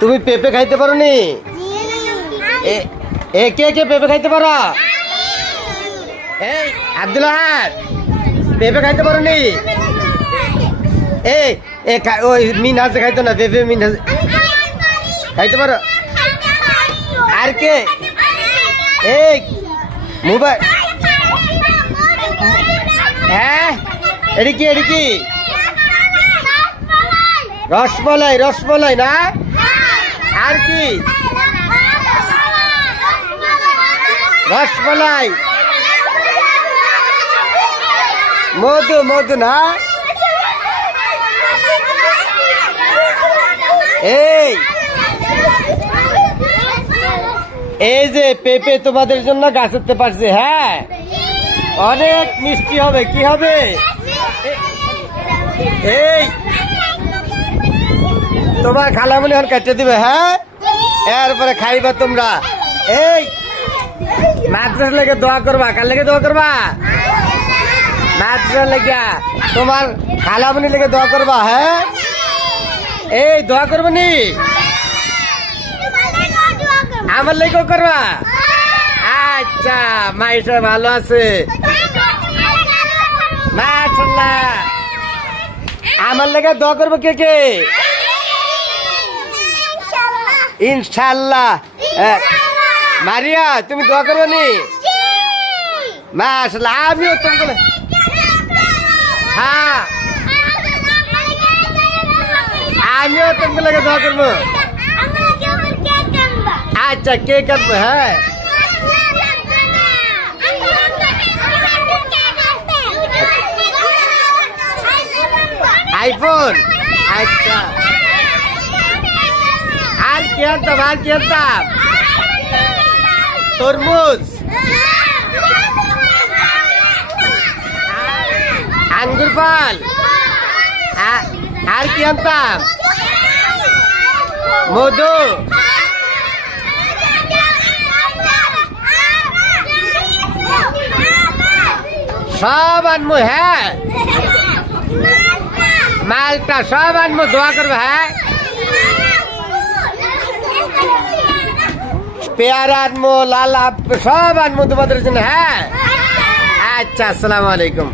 তুমি পেঁপে খাইতে পারো নি? কে কে পেঁপে খাইতে পারো? এই আব্দুল আহাদ, পেঁপে খাইতে পারো নি? ওই মিনহাজ খাইতো না, পেঁপে মিনহাজ খাইতে পারো? আর কে? এই মোবাইল, হ্যাঁ এটি কি? এটি কি? রসমলাই, রসমলাই না? আর কি? রসমলাই, মধু, মধু না? এই যে পেঁপে তোমাদের জন্য গাছেতে পারছে, হ্যাঁ অনেক মিষ্টি হবে। কি হবে? এই তোমার খালামুনি এখন কেটে দিবে, হ্যাঁ এরপরে খাইবা তোমরা। এই মাদ্রাসা লেগে দোয়া করবা। কার লেগে দোয়া করবা? মাদ্রাসা লেগে তোমার খালামুনি লেগে দোয়া করবা। হ্যাঁ এই দোয়া করবো নি? আমার লেগেও করবা? আচ্ছা, মাইশা ভালো আছে মাশাআল্লাহ। আমার লেগে দোয়া করবো কে কে? ইনশাআল্লাহ। মারিয়া তুমি দোয়া করবো নি? মাশাআল্লাহ। আমিও তোমাকে, হ্যাঁ আমিও তোমাকে লেগে দোয়া করবো। আচ্ছা কে কাটবো? হ্যাঁ আইফোন। আচ্ছা আর কি আনতাম? আর কি আনতাম? তরমুজ, আঙ্গুর ফল। আর কি আনতাম? মধু। সব আনবো, হ্যাঁ মালটা সব আনবো, দোয়া করবো। হ্যাঁ পেয়ারা আনবো, লাল সব আনবো তোমাদের জন্য। হ্যাঁ আচ্ছা, আসসালামু আলাইকুম।